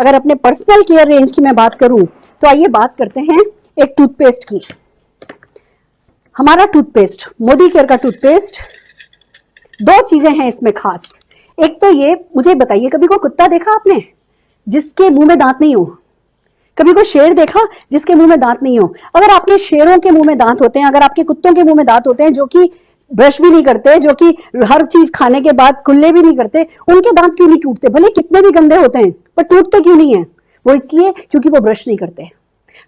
अगर अपने personal care range की मैं बात करूं तो आइए बात करते हैं एक टूथपेस्ट की। हमारा टूथपेस्ट मोदी केयर का टूथपेस्ट, दो चीजें हैं इसमें खास। एक तो ये, मुझे बताइए कभी कोई कुत्ता देखा आपने जिसके मुंह में दांत नहीं हो? कभी कोई शेर देखा जिसके मुंह में दांत नहीं हो? अगर आपके शेरों के मुंह में दांत होते हैं, अगर आपके कुत्तों के मुंह में दांत होते हैं जो कि ब्रश भी नहीं करते, जो कि हर चीज खाने के बाद कुल्ले भी नहीं करते, उनके दांत क्यों नहीं टूटते? भले कितने भी गंदे होते हैं पर टूटते क्यों नहीं है? वो इसलिए क्योंकि वो ब्रश नहीं करते।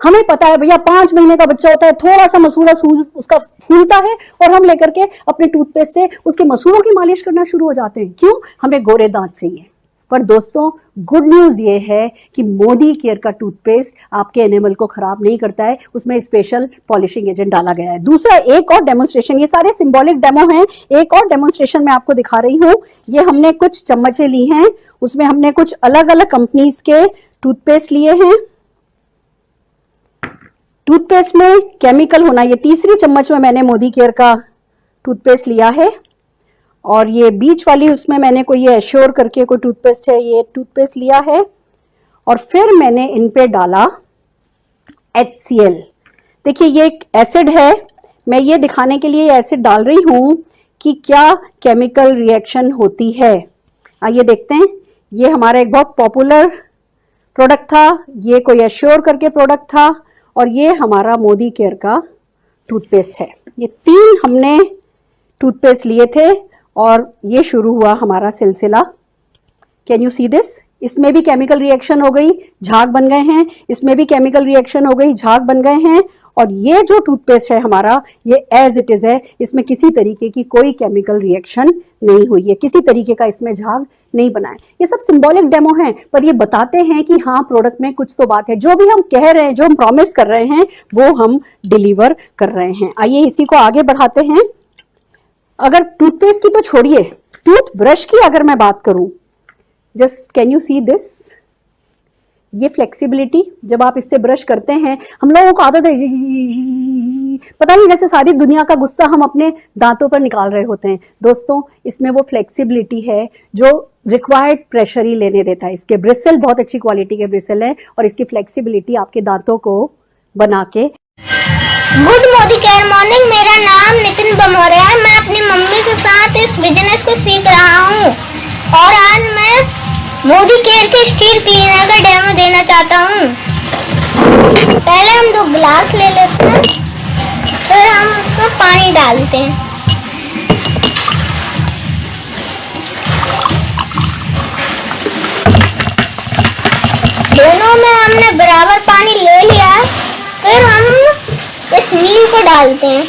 हमें पता है भैया 5 महीने का बच्चा होता है, थोड़ा सा मसूड़ा उसका फूलता है और हम लेकर के अपने टूथपेस्ट से उसके मसूड़ों की मालिश करना शुरू हो जाते हैं। क्यों? हमें गोरे दांत चाहिए। पर दोस्तों, गुड न्यूज ये है कि मोदी केयर का टूथपेस्ट आपके एनिमल को खराब नहीं करता है, उसमें स्पेशल पॉलिशिंग एजेंट डाला गया है। दूसरा, एक और डेमोन्स्ट्रेशन, ये सारे सिंबॉलिक डेमो हैं, एक और डेमोन्स्ट्रेशन मैं आपको दिखा रही हूं। ये हमने कुछ चम्मचें ली हैं, उसमें हमने कुछ अलग अलग कंपनीज के टूथपेस्ट लिए हैं। टूथपेस्ट में केमिकल होना, ये तीसरी चम्मच में मैंने मोदी केयर का टूथपेस्ट लिया है, और ये बीच वाली उसमें मैंने कोई ये एश्योर करके कोई टूथपेस्ट है, ये टूथपेस्ट लिया है, और फिर मैंने इन पे डाला HCl। देखिए ये एक एसिड है, मैं ये दिखाने के लिए एसिड डाल रही हूं कि क्या केमिकल रिएक्शन होती है। आइए देखते हैं। ये हमारा एक बहुत पॉपुलर प्रोडक्ट था, ये कोई एश्योर करके प्रोडक्ट था, और ये हमारा मोदी केयर का टूथपेस्ट है। ये 3 हमने टूथपेस्ट लिए थे और ये शुरू हुआ हमारा सिलसिला। Can you see this? इसमें भी केमिकल रिएक्शन हो गई, झाग बन गए हैं, इसमें भी केमिकल रिएक्शन हो गई, झाग बन गए हैं, और ये जो टूथपेस्ट है हमारा, ये एज इट इज है, इसमें किसी तरीके की कोई केमिकल रिएक्शन नहीं हुई है, किसी तरीके का इसमें झाग नहीं बना है। ये सब सिंबॉलिक डेमो हैं, पर ये बताते हैं कि हाँ, प्रोडक्ट में कुछ तो बात है। जो भी हम कह रहे हैं, जो हम प्रॉमिस कर रहे हैं, वो हम डिलीवर कर रहे हैं। आइए इसी को आगे बढ़ाते हैं। अगर टूथपेस्ट की तो छोड़िए, टूथ ब्रश की अगर मैं बात करूं, just can you see this? ये फ्लेक्सिबिलिटी, जब आप इससे ब्रश करते हैं, हम लोगों को आदत है, पता नहीं, जैसे सारी दुनिया का गुस्सा हम अपने दांतों पर निकाल रहे होते हैं। दोस्तों, इसमें वो फ्लेक्सिबिलिटी है जो रिक्वायर्ड प्रेशर ही लेने देता है। इसके ब्रिसल बहुत अच्छी क्वालिटी के ब्रिसल है, और इसकी फ्लेक्सिबिलिटी आपके दांतों को बना के। गुड मोदी केयर मॉर्निंग, मेरा नाम नितिन बमोरिया है। मैं अपनी मम्मी के साथ इस बिजनेस को सीख रहा हूँ, और आज मैं मोदी केयर के स्टील क्लीनर का डेमो देना चाहता हूँ। पहले हम 2 गिलास ले लेते हैं, फिर हम उसमें पानी डालते हैं। दोनों में हमने बराबर पानी ले लिया है, फिर हम इस नील को डालते हैं।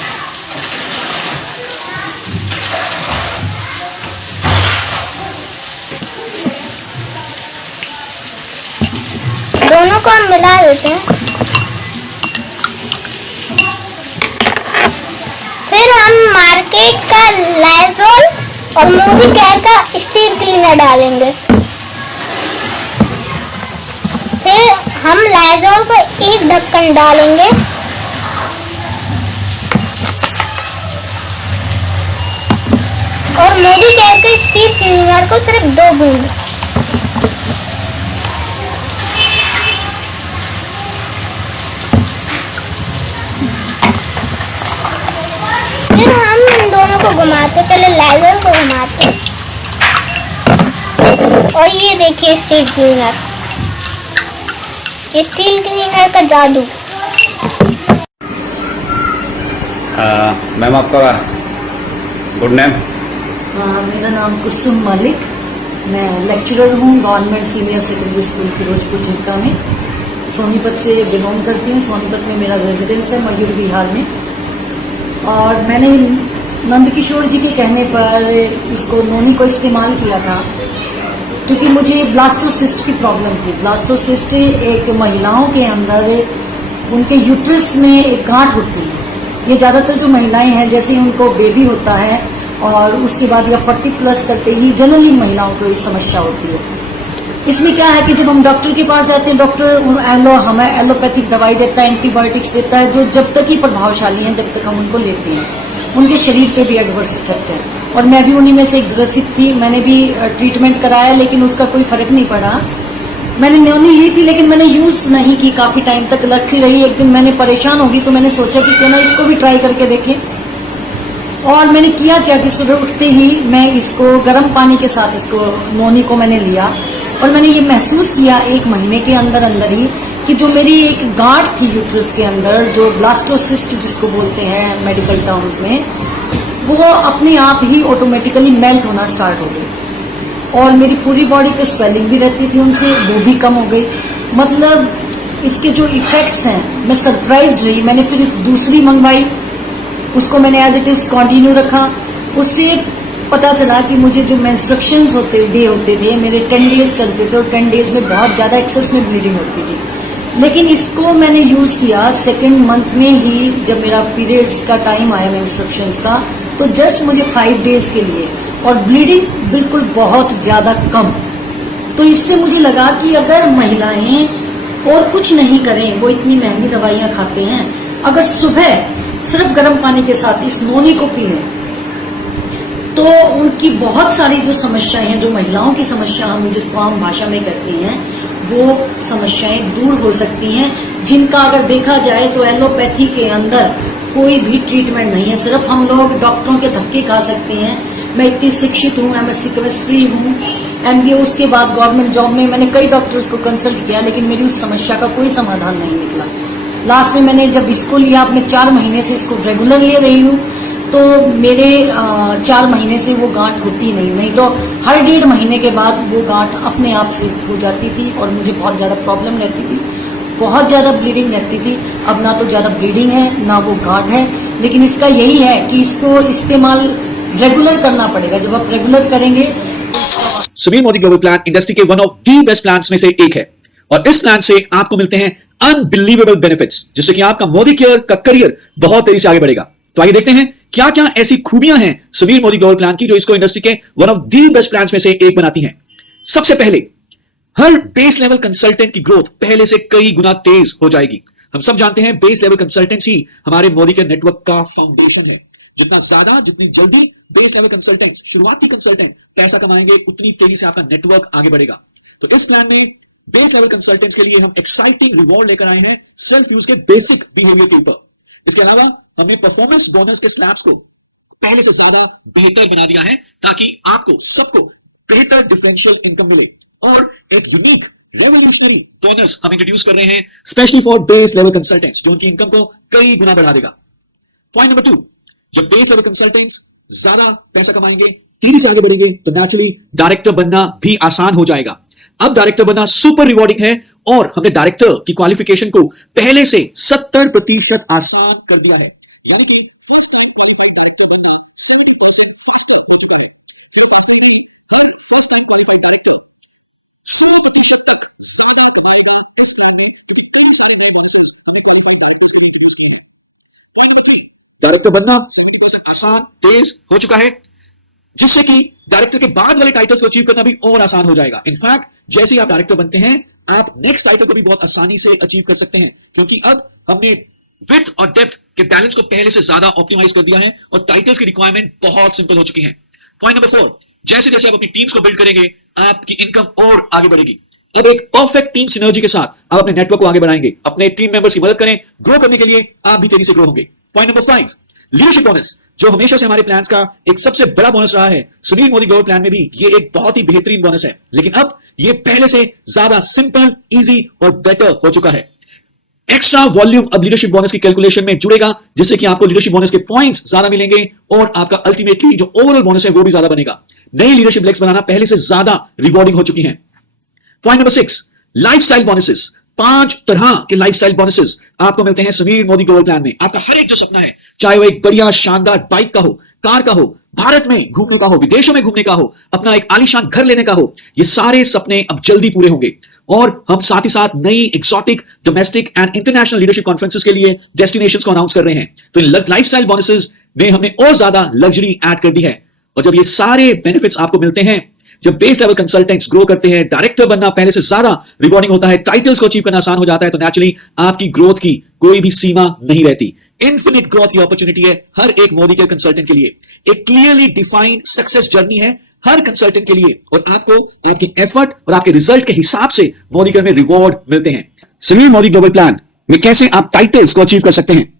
दोनों को हम मिला देते हैं। फिर हम मार्केट का लाइजॉल और मोदी केयर का स्टील क्लीनर डालेंगे। फिर हम लाइजॉल को एक ढक्कन डालेंगे, और मोदी केयर के स्टील क्लीनर को सिर्फ 2 बूंद। फिर हम इन दोनों को घुमाते, पहले लाइजॉल को घुमाते, और ये देखिए स्टील क्लीनर, स्टील क्लीनर का जादू। मैम आपका गुड नेम? मेरा नाम कुसुम मलिक, मैं लेक्चरर हूँ government senior secondary school Firozpur Jhirka में। सोनीपत से बिलोंग करती हूँ। सोनीपत में मेरा रेजिडेंस है, मयूर बिहार में। और मैंने नंदकिशोर जी के कहने पर इसको नोनी को इस्तेमाल किया था, क्योंकि मुझे ब्लास्टोसिस्ट की प्रॉब्लम थी। ब्लास्टोसिस्ट एक महिलाओं के अंदर उनके यूट्रस में एक गांठ होती है। ये ज्यादातर जो महिलाएं हैं, जैसे उनको बेबी होता है और उसके बाद या 40 प्लस करते ही जनरली महिलाओं को ये समस्या होती है। इसमें क्या है कि जब हम डॉक्टर के पास जाते हैं, डॉक्टर हमें एलोपैथिक दवाई देता है, एंटीबायोटिक्स देता है, जो जब तक ही प्रभावशाली हैं, जब तक हम उनको लेते हैं, उनके शरीर पे भी एडवर्स इफेक्ट है। और मैं भी उन्हीं में से ग्रसित थी। मैंने भी ट्रीटमेंट कराया, लेकिन उसका कोई फर्क नहीं पड़ा। मैंने नोनी ली थी लेकिन मैंने यूज नहीं की, काफी टाइम तक रखी रही। एक दिन मैंने परेशान होगी तो मैंने सोचा कि क्यों ना इसको भी ट्राई करके देखें। और मैंने किया क्या कि सुबह उठते ही मैं इसको गर्म पानी के साथ इसको नोनी को मैंने लिया और मैंने ये महसूस किया 1 महीने के अंदर अंदर ही कि जो मेरी एक गांठ थी यूट्रस के अंदर, जो ब्लास्टोसिस्ट जिसको बोलते हैं मेडिकल टर्म्स में, वो अपने आप ही ऑटोमेटिकली मेल्ट होना स्टार्ट हो गई और मेरी पूरी बॉडी पे स्वेलिंग भी रहती थी उनसे, वो भी कम हो गई। मतलब इसके जो इफेक्ट्स हैं, मैं सरप्राइज्ड रही। मैंने फिर दूसरी मंगवाई, उसको मैंने एज इट इज कंटिन्यू रखा। उससे पता चला कि मुझे जो मेंस्ट्रुएशंस होते थे मेरे 10 डेज चलते थे और 10 डेज में बहुत ज्यादा एक्सेस में ब्लीडिंग होती थी। लेकिन इसको मैंने यूज किया 2nd मंथ में ही, जब मेरा पीरियड्स का टाइम आया मेंस्ट्रुएशंस का, तो जस्ट मुझे 5 डेज के लिए, और ब्लीडिंग बिल्कुल बहुत ज्यादा कम। तो इससे मुझे लगा कि अगर महिलाएं और कुछ नहीं करें, वो इतनी महंगी दवाइयां खाते हैं, अगर सुबह सिर्फ गर्म पानी के साथ इस नोनी को पी लें तो उनकी बहुत सारी जो समस्याएं हैं, जो महिलाओं की समस्या हम जिसको आम भाषा में कहते हैं, वो समस्याएं दूर हो सकती हैं, जिनका अगर देखा जाए तो एलोपैथी के अंदर कोई भी ट्रीटमेंट नहीं है। सिर्फ हम लोग डॉक्टरों के धक्के खा सकते हैं। मैं इतनी शिक्षित हूँ, एमएससी केमिस्ट्री हूँ, एमबीए, उसके बाद गवर्नमेंट जॉब में मैंने कई डॉक्टर्स को कंसल्ट किया, लेकिन मेरी उस समस्या का कोई समाधान नहीं निकला। लास्ट में मैंने जब इसको लिया, अब मैं 4 महीने से इसको रेगुलर ले रही हूँ, तो मेरे 4 महीने से वो गांठ होती नहीं तो हर 1.5 महीने के बाद वो गांठ अपने आप से हो जाती थी और मुझे बहुत ज्यादा प्रॉब्लम रहती थी, बहुत ज्यादा ब्लीडिंग रहती थी। अब ना तो ज्यादा ब्लीडिंग है ना वो गांठ है, लेकिन इसका यही है कि इसको इस्तेमाल रेगुलर करना पड़ेगा। जब आप रेगुलर करेंगे। Sameer Modi global plan industry के one of the best plans में से एक है और इस प्लान से आपको मिलते हैं अनबिलीवेबल बेनिफिट्स, जिससे कि आपका मोदी केयर का करियर बहुत तेजी से आगे बढ़ेगा। तो आइए देखते हैं क्या क्या ऐसी खूबियां हैं समीर मोदी ग्लोबल प्लान की जो इसको इंडस्ट्री के one of the best plans में से एक बनाती हैं। सबसे पहले, हर बेस लेवल कंसल्टेंट की ग्रोथ पहले से कई गुना तेज हो जाएगी। हम सब जानते हैं बेस लेवल कंसल्टेंसी हमारे मोदी के नेटवर्क का फाउंडेशन है। जितनी जल्दी बेस लेवल कंसल्टेंट, शुरुआती कंसल्टेंट पैसा कमाएंगे, उतनी तेजी से आपका नेटवर्क आगे बढ़ेगा। तो इस प्लान में बेस लेवल कंसल्टेंट्स के लिए हम एक्साइटिंग रिवॉर्ड लेकर आए हैं सेल्फ यूज के बेसिक बिहेवियर के ऊपर। इसके अलावा हमने परफॉर्मेंस बोनस के स्लैब्स को पहले से ज्यादा बेहतर बना दिया है ताकि आपको सबको बेहतर डिफरेंशियल इनकम मिले, और एक यूनिक रेवोल्यूशनरी बोनस हम इंट्रोड्यूस कर रहे हैं specially for base level consultants, जो उनकी इनकम को कई गुना बढ़ा देगा। पॉइंट नंबर 2, जब बेस लेवल कंसल्टेंट्स ज्यादा पैसा कमाएंगे, तेजी से आगे बढ़ेंगे, तो नेचुरली डायरेक्टर बनना भी आसान हो जाएगा। अब डायरेक्टर बनना सुपर रिवॉर्डिंग है और हमने डायरेक्टर की क्वालिफिकेशन को पहले से 70% आसान कर दिया है। यानी कि डायरेक्टर बनना आसान, तेज हो चुका है, जिससे कि डायरेक्टर के बाद वाले टाइटल्स को अचीव करना भी और आसान हो जाएगा। इनफैक्ट जैसे ही आप डायरेक्टर बनते हैं, आप नेक्स्ट टाइटल को भी बहुत आसानी से अचीव कर सकते हैं, क्योंकि अब हमने विड्थ और डेप्थ के बैलेंस को पहले से ज्यादा ऑप्टिमाइज कर दिया है और टाइटल्स की रिक्वायरमेंट बहुत सिंपल हो चुकी है। पॉइंट नंबर 4, जैसे जैसे आप अपनी टीम्स को बिल्ड करेंगे, आपकी इनकम और आगे बढ़ेगी। अब एक परफेक्ट टीम सिनर्जी के साथ आप अपने नेटवर्क को आगे बढ़ाएंगे, अपने टीम मेंबर्स की मदद करें, ग्रो करने के लिए आप भी तेजी से ग्रो होंगे। पॉइंट नंबर 5, लीडरशिप बोनस, जो हमेशा से हमारे प्लान्स का एक सबसे बड़ा बोनस रहा है। समीर मोदी ग्लोबल प्लान में भी ये एक बहुत ही बेहतरीन बोनस है, लेकिन अब ये पहले से ज्यादा सिंपल, इजी और बेटर हो चुका है। एक्स्ट्रा वॉल्यूम अब लीडरशिप बोनस की कैलकुलेशन में जुड़ेगा, जिससे कि आपको लीडरशिप बोनस के पॉइंट्स ज्यादा मिलेंगे और आपका अल्टीमेटली जो ओवरऑल बोनस है वो भी ज्यादा बनेगा। नई लीडरशिप लेग्स बनाना पहले से ज्यादा रिवॉर्डिंग हो चुकी हैं। Point number 6, lifestyle bonuses. 5 तरह के लाइफस्टाइल बोनसेस आपको मिलते हैं समीर मोदी ग्लोबल प्लान में। आपका हर एक जो सपना है, चाहे वो एक बढ़िया शानदार बाइक का हो, कार का हो, भारत में घूमने का हो, विदेशों में घूमने का हो, अपना एक आलीशान घर लेने का हो, ये सारे सपने अब जल्दी पूरे होंगे। और हम साथ ही साथ नई exotic, domestic and international leadership conferences के लिए डेस्टिनेशंस को अनाउंस कर रहे हैं। तो इन लाइफस्टाइल बोनसेस में हमने और ज्यादा लग्जरी ऐड कर दी है। और जब ये सारे बेनिफिट्स आपको मिलते हैं, जब बेस लेवल कंसल्टेंट्स ग्रो करते हैं, डायरेक्टर बनना पहले से ज्यादा रिवॉर्डिंग होता है, टाइटल्स को अचीव करना आसान हो जाता है, तो नेचुरली आपकी ग्रोथ की कोई भी सीमा नहीं रहती। इन्फिनिट ग्रोथ की अपॉर्चुनिटी है हर एक मोदी के कंसल्टेंट के लिए। एक क्लियरली डिफाइंड सक्सेस जर्नी है हर कंसल्टेंट के लिए, और आपको आपके एफर्ट और आपके रिजल्ट के हिसाब से मोदी केयर में रिवॉर्ड मिलते हैं। समीर मोदी ग्लोबल प्लान में कैसे आप टाइटल्स को अचीव कर सकते हैं।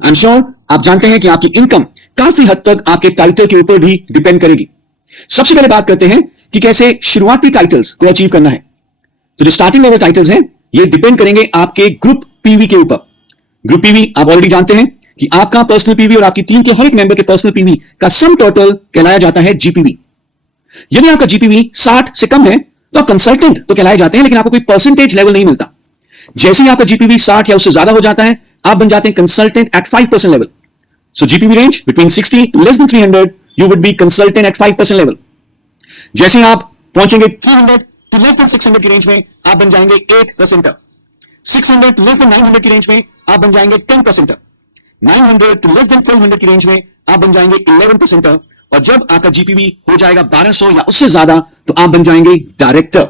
आई एम श्योर आप जानते हैं कि आपकी इनकम काफी हद तक आपके टाइटल के ऊपर भी डिपेंड करेगी। सबसे पहले बात करते हैं कि कैसे शुरुआती टाइटल्स को अचीव करना है। तो जो स्टार्टिंग लेवल टाइटल्स हैं ये डिपेंड करेंगे आपके ग्रुप पीवी के ऊपर। ग्रुप पीवी आप ऑलरेडी जानते हैं कि आपका पर्सनल पीवी और आपकी टीम के हर एक मेंबर के पर्सनल पीवी का सम टोटल कहलाया जाता है जीपीवी। यदि आपका जीपीवी 60 से कम है तो आप कंसल्टेंट तो कहलाए जाते हैं, लेकिन आपको कोई परसेंटेज लेवल नहीं मिलता। जैसे ही आपका जीपीवी 60 या उससे ज्यादा हो जाता है आप बन जाते हैं consultant at 5% level. So GPV range between 60 to less than 300 you would be consultant at 5% level. जैसे ही आप पहुंचेंगे 300 टू लेस देन 600 की रेंज में आप बन जाएंगे 8%। 600 टू लेस देन 900 की रेंज में आप बन जाएंगे 10%। 900 टू लेस देन 1200 की रेंज में आप बन जाएंगे 11%। और जब आपका जीपीवी हो जाएगा 1200 या उससे ज्यादा तो आप बन जाएंगे डायरेक्टर।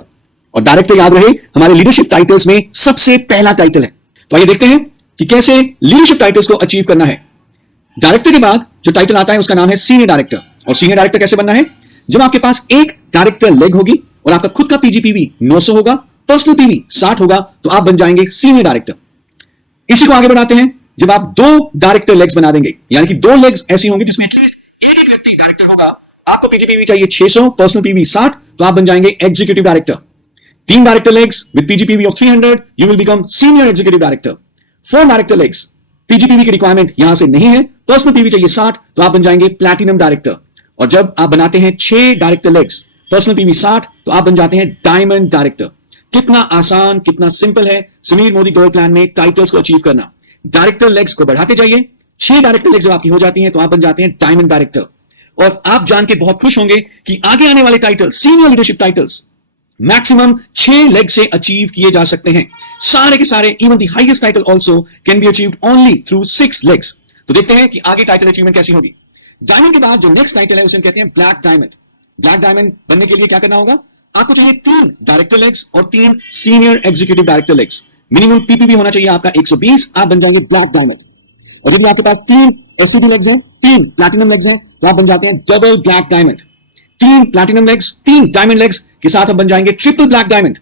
और डायरेक्टर याद रहे हमारे लीडरशिप टाइटल्स में सबसे पहला टाइटल है। तो आइए देखते हैं कि कैसे लीडरशिप टाइटल्स को अचीव करना है। डायरेक्टर के बाद जो टाइटल आता है उसका नाम है सीनियर डायरेक्टर। और सीनियर डायरेक्टर कैसे बनना है? जब आपके पास एक डायरेक्टर लेग होगी और आपका खुद का पीजीपीवी 900 होगा, पर्सनल पीवी 60 होगा, तो आप बन जाएंगे सीनियर डायरेक्टर। इसी को आगे बढ़ाते हैं जब आप 2 डायरेक्टर लेग्स बना देंगे, यानी कि 2 लेग्स ऐसी होंगी जिसमें एटलीस्ट एक व्यक्ति डायरेक्टर होगा। आपको पीजीपीवी चाहिए 600, पर्सनल पीवी 60, तो आप बन जाएंगे executive director. 3 director legs with PGPV of 300 you will become senior executive director. 4 director legs, PGPV की रिक्वायरमेंट यहां से नहीं है, पर्सनल पीवी चाहिए 60, तो आप बन जाएंगे प्लैटिनम डायरेक्टर। और जब आप बनाते हैं 6 डायरेक्टर लेग्स, पर्सनल पीवी 60, तो आप बन जाते हैं डायमंड डायरेक्टर। कितना आसान, कितना सिंपल है समीर मोदी ग्लोबल प्लान में टाइटल्स को अचीव करना। डायरेक्टर लेग्स को बढ़ाते जाइए, 6 डायरेक्टर लेग्स जब आपकी हो जाती हैं तो आप बन जाते हैं डायमंड डायरेक्टर। और आप जान के बहुत खुश होंगे कि आगे आने वाले title, senior leadership titles, maximum 6 leg से अचीव किए जा सकते हैं। सारे के सारे, even the highest title also can be achieved only through 6 legs. तो देखते हैं कि आगे टाइटल अचीवमेंट कैसी होगी। डायमंड के बाद जो नेक्स्ट टाइटल है उसे हम कहते हैं ब्लैक डायमंड। ब्लैक डायमंड बनने के लिए क्या करना होगा? आपको चाहिए 3 डायरेक्टर लेग्स और 3 senior executive director legs. Minimum PPV होना चाहिए आपका 120, आप बन जाएंगे ब्लैक डायमंड। और यदि आपके पास 3 एसटीडी लेग्स हैं, 3 प्लैटिनम लेग्स हैं, तो आप बन जाते हैं double black diamond. 3 platinum legs, 3 diamond legs के साथ आप बन जाएंगे ट्रिपल ब्लैक डायमंड।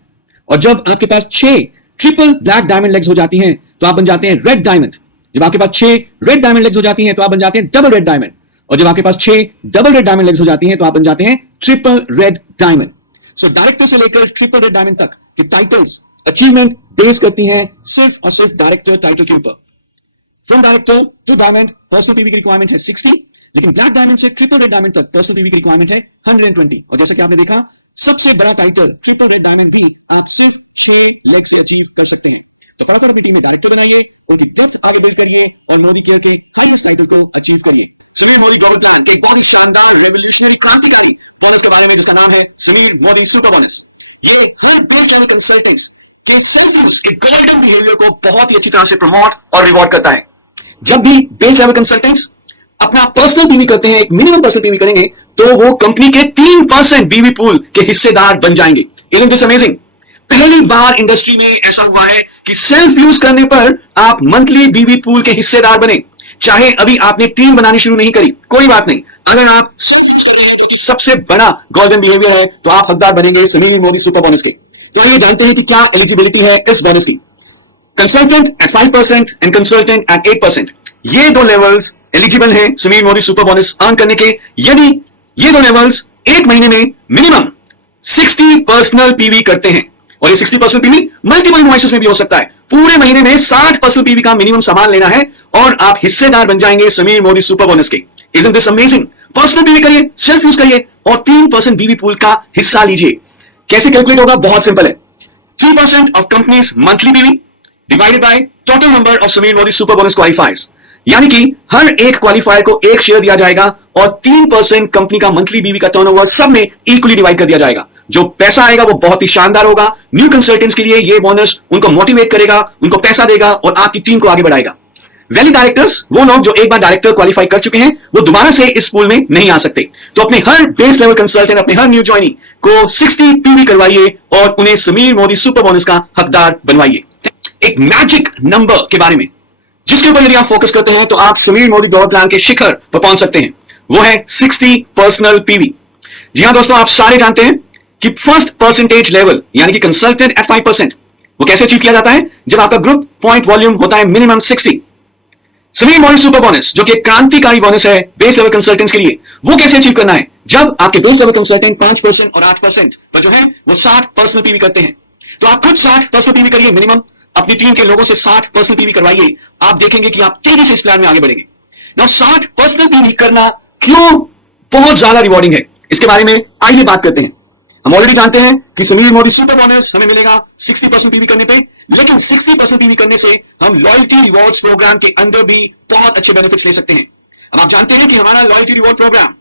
और जब आपके पास 6 ट्रिपल ब्लैक डायमंड लेग्स हो जाती हैं तो आप बन जाते हैं रेड डायमंड। जब आपके पास 6 रेड डायमंड लेग्स हो जाती हैं तो आप बन जाते हैं डबल रेड डायमंड। और जब आपके पास 6 डबल रेड डायमंड लेग्स हो जाती हैं तो आप बन जाते हैं triple red diamond. So director से लेकर ट्रिपल रेड डायमंड तक के टाइटल्स अचीवमेंट बेस करती हैं सिर्फ और सिर्फ डायरेक्टर टाइटल के ऊपर। From director to diamond personal PV की रिक्वायरमेंट है 60, लेकिन ब्लैक डायमंड से ट्रिपल रेड डायमंड तक पर्सनल पीवी की रिक्वायरमेंट है 120। और जैसे कि आपने देखा सबसे बड़ा टाइटल ट्रिपल रेड डायमंड भी आप सिर्फ 6 लेग से अचीव कर सकते हैं। तो फटाफट अपनी टीम में डायरेक्टर बनाइए और डेप्थ आवेदन करिए और मोदी केयर के हाईएस्ट टाइटल को अचीव करिए। समीर मोदी ग्लोबल प्लान के बहुत शानदार रेवोल्यूशनरी क्रांतिकारी बोनस के बारे में जिसका नाम है समीर मोदी सुपर बोनस। ये हर बेस लेवल कंसल्टेंट के सेल्फ एक गोल्डन बिहेवियर को बहुत ही अच्छी तरह से प्रमोट और रिवॉर्ड करता है। जब भी बेस लेवल कंसल्टेंट्स अपना पर्सनल पीवी करते हैं, एक मिनिमम पर्सनल पीवी करेंगे, तो वो कंपनी के 3% बीवी पूल के हिस्सेदार बन जाएंगे। Isn't this amazing? पहली बार इंडस्ट्री में ऐसा हुआ है कि सेल्फ यूज करने पर आप मंथली बीवी पूल के हिस्सेदार बने। चाहे अभी आपने टीम बनानी शुरू नहीं करी, कोई बात नहीं, अगर आप सबसे बड़ा गोल्डन बिहेवियर है तो आप हकदार बनेंगे समीर मोदी सुपर बोनस के। तो ये जानते हैं कि क्या एलिजिबिलिटी है इस बोनस की। Consultant at 5% and consultant eight 8%, ये 2 लेवल एलिजिबल हैं Sameer Modi super bonus earn करने के, यदि ये 2 लेवल्स 1 महीने में मिनिमम 60 पर्सनल पीवी करते हैं। और ये 60 पर्सनल पीवी मल्टीपल इनवॉइसेस में भी हो सकता है। पूरे महीने में 60 पर्सनल पीवी का मिनिमम सामान लेना है और आप हिस्सेदार बन जाएंगे समीर मोदी सुपर बोनस के। Isn't this amazing? Personal PV करिए, सेल्फ यूज करिए और 3% बीवी पूल का हिस्सा लीजिए। कैसे कैलकुलेट होगा? बहुत सिंपल है। 3% of companies monthly PV divided by total number of Sameer Modi super bonus क्वालिफायर्स, यानी कि हर एक क्वालिफायर को 1 शेयर दिया जाएगा और 3% कंपनी का मंथली बीवी का टर्नओवर सब में इक्वली डिवाइड कर दिया जाएगा। जो पैसा आएगा वो बहुत ही शानदार होगा। न्यू कंसल्टेंट्स के लिए ये बोनस उनको मोटिवेट करेगा, उनको पैसा देगा और आपकी टीम को आगे बढ़ाएगा। वैलिड डायरेक्टर्स, वो लोग जो एक बार डायरेक्टर क्वालिफाई कर चुके हैं, वो दोबारा से इस पूल में नहीं आ सकते। तो अपने हर बेस लेवल कंसल्टेंट, अपने हर न्यू ज्वाइनी को 60 पीवी करवाइए और उन्हें समीर मोदी सुपर बोनस का हकदार बनवाइए। एक मैजिक नंबर के बारे में जिसके ऊपर यदि आप फोकस करते हैं तो आप समीर मोदी ग्लोबल प्लान के शिखर पर पहुंच सकते हैं, वो है 60 पर्सनल पीवी। जी हां दोस्तों, आप सारे जानते हैं कि फर्स्ट परसेंटेज लेवल यानी कि कंसल्टेंट एट 5% वो कैसे अचीव किया जाता है? जब आपका ग्रुप पॉइंट वॉल्यूम होता है minimum 60। Sameer Maurya super bonus जो कि क्रांतिकारी बोनस है बेस लेवल कंसल्टेंट्स के लिए, वो कैसे अचीव करना है? जब आपके बेस लेवल कंसल्टेंट 5% और 8% पर जो है वो 60 पर्सनल पीवी करते हैं, तो आप खुद 60 पर्सनल पीवी करिए मिनिमम, अपनी टीम के लोगों से 60 पर्सनल पीवी करवाइए। आप देखेंगे कि आप तेजी से इस प्लान में आगे बढ़ेंगे। नाउ 60 पर्सनल पीवी करना क्यों बहुत ज्यादा रिवॉर्डिंग है, इसके बारे में आइए बात करते हैं। हम ऑलरेडी जानते हैं कि समीर मोदी सुपर बोनस हमें मिलेगा 60% पीवी करने पे, लेकिन 60% पीवी करने से हम लॉयल्टी रिवॉर्ड्स प्रोग्राम के अंदर भी बहुत अच्छे बेनिफिट्स ले सकते हैं। अब आप जानते हैं कि हमारा loyalty reward program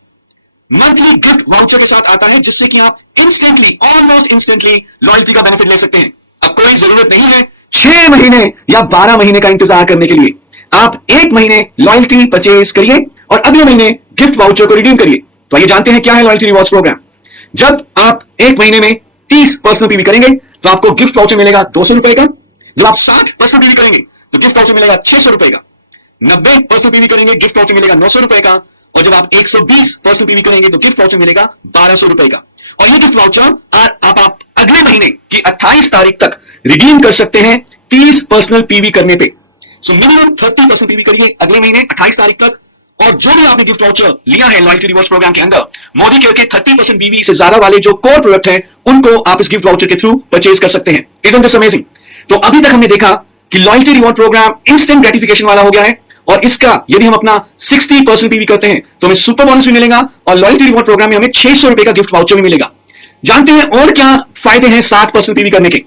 monthly gift voucher के साथ आता है, जिससे कि आप इंस्टेंटली, ऑलमोस्ट इंस्टेंटली लॉयल्टी का बेनिफिट ले सकते हैं। अब कोई जरूरत नहीं है 6 महीने या 12 महीने का इंतजार करने के लिए। आप 1 महीने लॉयल्टी परचेज करिए और अगले महीने गिफ्ट वाउचर को रिडीम करिए। तो आइए जानते हैं क्या है लॉयल्टी रिवॉर्ड्स प्रोग्राम। जब आप 1 महीने में 30 पर्सनल पीवी करेंगे तो आपको गिफ्ट वाउचर मिलेगा 200 रुपए का। जब आप 60 पर्सनल पीवी करेंगे तो गिफ्ट वाउचर मिलेगा 600 रुपए का। 90 पर्सनल पीवी करेंगे गिफ्ट वाउचर मिलेगा 900 रुपए का। और जब आप 120 पर्सनल पीवी करेंगे तो गिफ्ट वाउचर मिलेगा 1200 रुपए का। और ये गिफ्ट वाउचर आप अगले महीने की 28 तारीख तक रिडीम कर सकते हैं 30 पर्सनल पीवी करने पे। सो मिनिमम 30 पर्सनल पीवी करिए अगले महीने 28 तारीख तक। और जो भी आपने गिफ्ट वाउचर लिया है लॉयल्टी रिवॉर्ड्स प्रोग्राम के अंदर, मोदी केयर के 30% बीवी से ज्यादा वाले जो कोर प्रोडक्ट हैं, उनको आप इस गिफ्ट वाउचर के थ्रू परचेज कर सकते हैं। Isn't this amazing? तो अभी तक हमने देखा कि loyalty reward program instant gratification वाला हो गया है, और इसका यदि हम अपना 60% पीवी करते हैं तो हमें सुपर बोनस भी मिलेगा और लॉयल्टी रिवॉर्ड प्रोग्राम में हमें 600 रुपए का गिफ्ट वाउचर भी मिलेगा। जानते हैं और क्या फायदे हैं 60% पीवी करने के?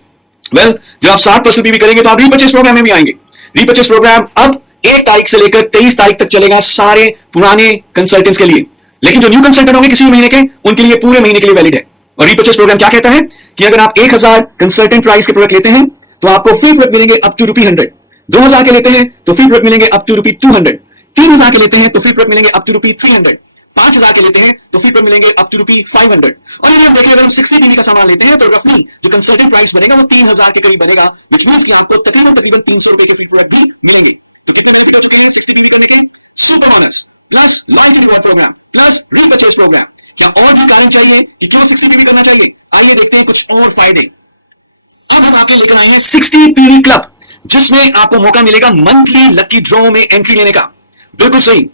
वेल, जब आप 60% पीवी करेंगे तो आप रीपर्चेज प्रोग्राम में भी आएंगे। रीपर्चेज प्रोग्राम अब 1 तारीख से लेकर 23 तारीख तक चलेगा सारे पुराने कंसल्टेंट्स के लिए, लेकिन जो न्यू कंसल्टेंट होंगे किसी महीने के, उनके लिए पूरे महीने के लिए वैलिड है। और रीपर्चेज प्रोग्राम क्या कहता है कि अगर आप 1000 कंसल्टेंट प्राइस के प्रोडक्ट लेते हैं तो आपको फ्री प्रोडक्ट मिलेंगे अप टू ₹100। 2000 के लेते हैं तो फ्री प्रोडक्ट मिलेंगे अप टू ₹200। 3000 के लेते हैं तो फ्री प्रोडक्ट मिलेंगे अप टू ₹300। 5000 के लेते हैं तो फ्री प्रोडक्ट मिलेंगे अप टू ₹500। और यदि हम देखें अगर हम 60 पीवी का सामान लेते हैं तो रफली जो कंसल्टेंट प्राइस बनेगा वो 3000 के करीब बनेगा, व्हिच मींस कि आपको तकरीबन 300 रुपए के फ्री प्रोडक्ट भी मिलेंगे। तो कितने बेनिफिट हो चुके हैं 60 पीवी करने के? Super bonus plus loyalty reward program plus repurchase program. क्या और भी कारण चाहिए कि क्यों 60 पीवी करना चाहिए? आइए देखते हैं कुछ और फायदे। अब हम आपके लेकर आए हैं 60 पीवी क्लब, जिसमें आपको मौका मिलेगा मंथली लकी ड्रॉ में एंट्री लेने का। बिल्कुल सही,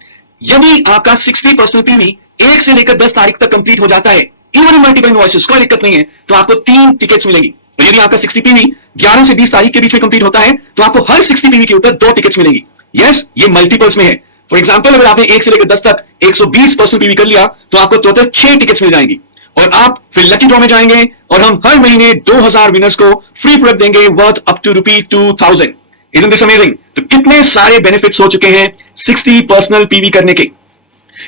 यदि आपका 60% पीवी 1 से लेकर 10 तारीख तक कंप्लीट हो जाता है, इवन मल्टीपल इनवॉइसेस, कोई दिक्कत नहीं है, तो आपको 3 टिकट्स मिलेंगी। और यदि आपका 60 पीवी 11 से 20 तारीख के बीच में कंप्लीट होता है तो आपको हर 60 पीवी के ऊपर 2 टिकट्स मिलेंगी। यस, ये मल्टीपल्स में है। फॉर एग्जांपल, अगर आपने 1 से लेकर 10 तक 120% पीवी कर लिया तो आपको टोटल 6 टिकट्स मिल जाएंगी, और आप फिर लकी ड्रॉ में जाएंगे और हम हर महीने 2000 विनर्स को फ्री प्रोडक्ट देंगे worth up to ₹2000। Isn't this amazing? तो कितने सारे बेनिफिट्स हो चुके हैं 60 पर्सनल पीवी करने के।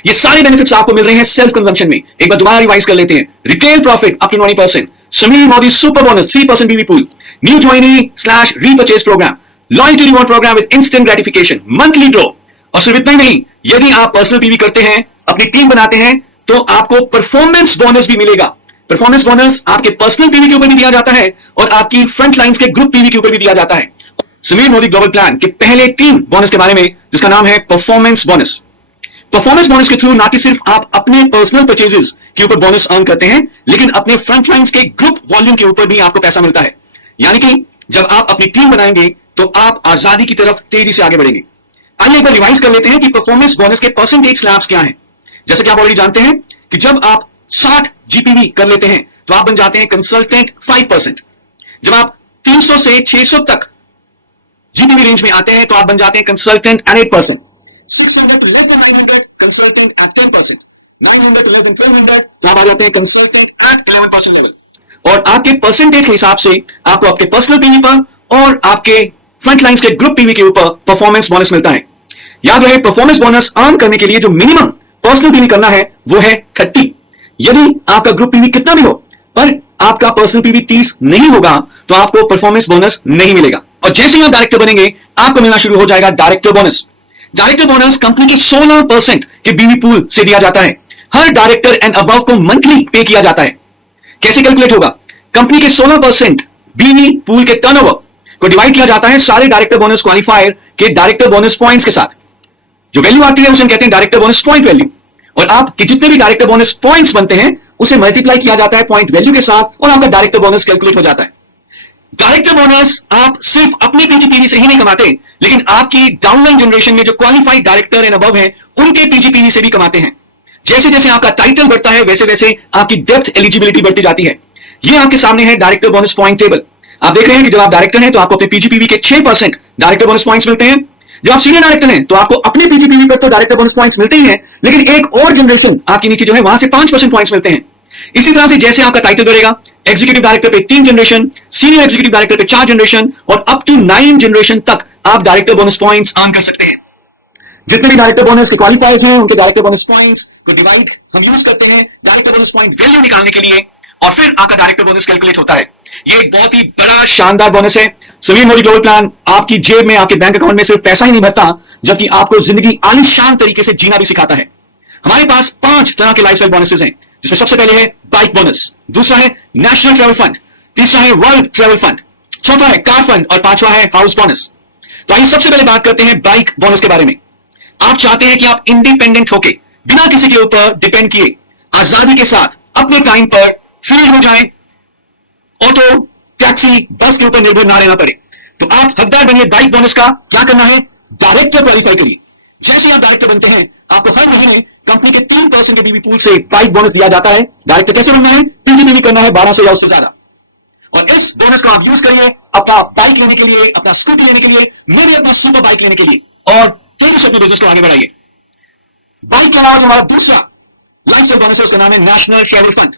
ये सारे बेनिफिट्स आपको मिल रहे हैं सेल्फ कंजम्पशन में। एक बार दोबारा रिवाइज कर लेते हैं। Retail profit up to 20%, Sameer Modi super bonus 3% PV pool, new joinee repurchase program, loyalty reward program with instant gratification, monthly draw. और सिर्फ इतना ही नहीं, यदि आप पर्सनल पीवी करते हैं, अपनी टीम बनाते हैं, तो आपको परफॉर्मेंस बोनस भी मिलेगा। परफॉर्मेंस बोनस आपके पर्सनल पीवी के ऊपर भी दिया जाता है और आपकी फ्रंट लाइंस के ग्रुप पीवी के ऊपर भी दिया जाता है। समीर मोदी ग्लोबल प्लान के पहले 3 बोनस के बारे में, जिसका नाम है परफॉर्मेंस बोनस। परफॉर्मेंस बोनस के थ्रू ना कि सिर्फ आप अपने पर्सनल परचेजेस के ऊपर बोनस अर्न करते हैं, लेकिन अपने फ्रंट लाइंस के ग्रुप वॉल्यूम के ऊपर भी आपको पैसा मिलता है। यानी कि जब आप अपनी टीम बनाएंगे तो आप आजादी की तरफ तेजी से आगे बढ़ेंगे। आइए एक बार रिवाइज कर लेते हैं कि परफॉर्मेंस बोनस के परसेंटेज स्लैब्स क्या हैं। जैसे कि आप ऑलरेडी जानते हैं कि जब आप 60 जीपीवी कर लेते हैं तो आप बन जाते हैं कंसल्टेंट 5%। जब आप 300 से 600 तक जीपीवी रेंज में आते हैं तो आप बन जाते हैं consultant eight 8%। 600 to less than 900 consultant eight 10%। 900 to less than 400 तो आप आ जाते हैं कंसल्टेंट एट 11% लेवल। और आपके परसेंटेज के हिसाब से आपको आपके पर्सनल पीवी पर और आपके फ्रंट लाइंस के ग्रुप पीवी के ऊपर परफॉर्मेंस बोनस मिलता है। याद रहे, परफॉर्मेंस बोनस अर्न करने के लिए जो मिनिमम पर्सनल पीवी करना है वो है 30। यदि आपका ग्रुप पीवी कितना भी हो पर आपका पर्सनल पीवी 30 नहीं होगा तो आपको परफॉर्मेंस बोनस नहीं मिलेगा। और जैसे ही आप डायरेक्टर बनेंगे आपको मिलना शुरू हो जाएगा director bonus. Director bonus company के 16% के बीवी पूल से दिया जाता है। हर डायरेक्टर एंड अबव को मंथली पे किया जाता है। कैसे कैलकुलेट होगा? कंपनी के 16% बीवी पूल के टर्नओवर को डिवाइड किया जाता है सारे डायरेक्टर बोनस क्वालिफायर के डायरेक्टर बोनस पॉइंट्स के साथ। जो वैल्यू आती है उसे हम कहते हैं डायरेक्टर बोनस पॉइंट वैल्यू। और आपके जितने भी डायरेक्टर बोनस पॉइंट्स बनते हैं उसे मल्टीप्लाई किया जाता है पॉइंट वैल्यू के साथ और आपका डायरेक्टर बोनस कैलकुलेट हो जाता है। डायरेक्टर बोनस आप सिर्फ अपनी पीजीपीवी से ही नहीं कमाते, लेकिन आपकी डाउनलाइन जनरेशन में जो क्वालिफाइड डायरेक्टर एंड अबव हैं, उनके पीजीपीवी से भी कमाते हैं। जैसे जैसे आपका टाइटल बढ़ता है, वैसे वैसे आपकी डेप्थ एलिजिबिलिटी बढ़ती जाती है। ये आपके सामने है डायरेक्टर बोनस पॉइंट टेबल। आप देख रहे हैं कि जब आप डायरेक्टर हैं तो आपको अपने पीजीपीवी के 6% डायरेक्टर बोनस पॉइंट्स मिलते हैं। जब आप सीनियर डायरेक्टर हैं तो आपको अपने पीजीपीवी पर तो डायरेक्टर बोनस पॉइंट्स मिलते ही हैं, लेकिन एक और जनरेशन आपके नीचे जो है वहां से 5% पॉइंट्स मिलते हैं। इसी तरह से जैसे आपका टाइटल बढ़ेगा, एग्जीक्यूटिव डायरेक्टर पे 3 जनरेशन, सीनियर एग्जीक्यूटिव डायरेक्टर पे 4 जनरेशन और अप टू 9 जनरेशन तक आप डायरेक्टर बोनस पॉइंट्स अर्न कर सकते हैं। जितने भी डायरेक्टर बोनस के क्वालिफायर्स हैं, उनके डायरेक्टर बोनस पॉइंट्स को डिवाइड हम यूज करते हैं डायरेक्टर बोनस पॉइंट वैल्यू निकालने के लिए, और फिर आपका डायरेक्टर बोनस कैलकुलेट होता है। ये एक बहुत ही बड़ा शानदार बोनस है। समीर मोदी ग्लोबल प्लान आपकी जेब में, आपके बैंक अकाउंट में सिर्फ पैसा ही नहीं भरता, जबकि आपको जिंदगी आलीशान तरीके से जीना भी सिखाता है। हमारे पास 5 तरह के लाइफस्टाइल बोनसेस हैं, जिसमें सबसे पहले है बाइक बोनस, दूसरा है नेशनल ट्रैवल फंड, तीसरा है वर्ल्ड ट्रैवल फंड, चौथा है कार फंड और पांचवा है हाउस बोनस। तो आइए सबसे पहले बात करते हैं बाइक बोनस के बारे में। आप चाहते हैं कि आप इंडिपेंडेंट होके, बिना किसी के ऊपर डिपेंड किए, आजादी के साथ अपने टाइम पर फ्री हो जाएं, ऑटो, टैक्सी, बस के ऊपर निर्भर ना रहना पड़े, तो आप हकदार बनिए बाइक बोनस का। क्या करना है? डायरेक्टर क्वालिफाई करिए। जैसे आप डायरेक्टर बनते हैं, आपको हर महीने कंपनी के 3% के बीवी पूल से बाइक बोनस दिया जाता है। डायरेक्टर कैसे बनना है? पीजीपीवी करना है 1200 या उससे ज्यादा, और इस बोनस को आप यूज करिए अपना बाइक लेने के लिए, अपना स्कूटी लेने के लिए, मेरे अपना सुपर बाइक लेने के लिए, और तेजी से अपने बिजनेस को आगे बढ़ाइए। बाइक के अलावा जो हमारा दूसरा लाइफस्टाइल बोनस है, उसका नाम है नेशनल ट्रैवल फंड।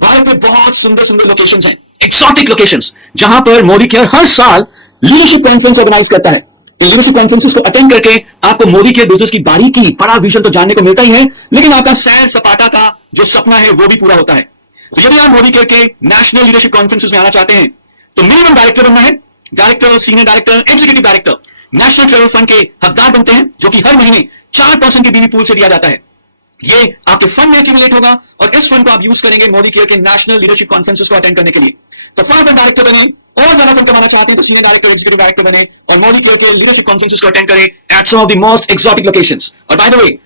भारत में बहुत सुंदर सुंदर लोकेशंस हैं, एक्सोटिक लोकेशंस, जहां पर मोदी केयर हर साल लीडरशिप कॉन्फ्रेंस ऑर्गेनाइज करता है। लीडरशिप कॉन्फ्रेंसेस को अटेंड करके आपको मोदी केयर बिजनेस की बारीकी, बड़ा विजन तो जानने को मिलता ही है, लेकिन आपका सैर सपाटा का जो सपना है वो भी पूरा होता है। तो यदि आप मोदी केयर के नेशनल लीडरशिप कॉन्फ्रेंसेस में आना चाहते हैं, तो मिनिमम डायरेक्टर बनना है। Director, senior director, executive director national travel fund के हकदार बनते हैं, जो कि हर महीने 4% के बीवी पूल से दिया जाता है। ये आपके फंड में एक्यूमुलेट होगा और इस फंड को आप यूज करेंगे मोदी केयर के नेशनल लीडरशिप कॉन्फ्रेंसेस को अटेंड करने के लिए। तो फंड डायरेक्टर बने, और ज्यादा फंड कमाना चाहते हैं तो सीनियर डायरेक्टर, एग्जीक्यूटिव डायरेक्टर बने और मोदी केयर के लीडरशिप कॉन्फ्रेंसेस को अटेंड करें at some of the most exotic locations. और बाय द वे,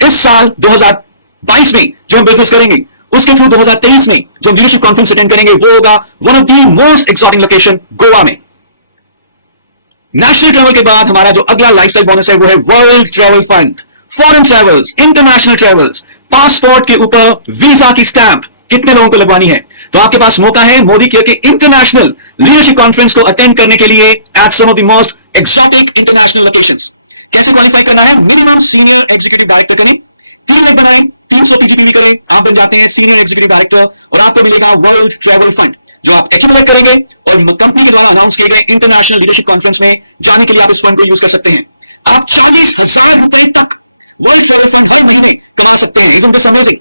इस साल 2022 में जो हम बिजनेस करेंगे, उसके थ्रू 2023 में जो हम लीडरशिप कॉन्फ्रेंस अटेंड करेंगे, वो होगा one of the most exotic location Goa में। नेशनल ट्रैवल के बाद हमारा जो अगला लाइफस्टाइल बोनस है वो है world travel fund. Foreign travels, international travels, passport के ऊपर वीजा की स्टैंप कितने लोगों को लगवानी है? तो आपके पास मौका है मोदी केयर के इंटरनेशनल लीडरशिप कॉन्फ्रेंस को अटेंड करने के लिए at some of the most exotic international locations. कैसे क्वालिफाई करना है? मिनिमम सीनियर एग्जीक्यूटिव डायरेक्टर करें, 3 लाख बनाएं, 300 पीजीपीवी करें, आप बन जाते हैं सीनियर एग्जीक्यूटिव डायरेक्टर और आपको मिलेगा वर्ल्ड ट्रैवल फंड, जो आप एक्यूमुलेट करेंगे और कंपनी के द्वारा अनाउंस किए गए इंटरनेशनल लीडरशिप कॉन्फ्रेंस में जाने के लिए आप इस फंड को यूज कर सकते हैं। आप 40,000 रुपए तक वर्ल्ड ट्रैवल फंड हर महीने कमा सकते हैं। Even this amazing.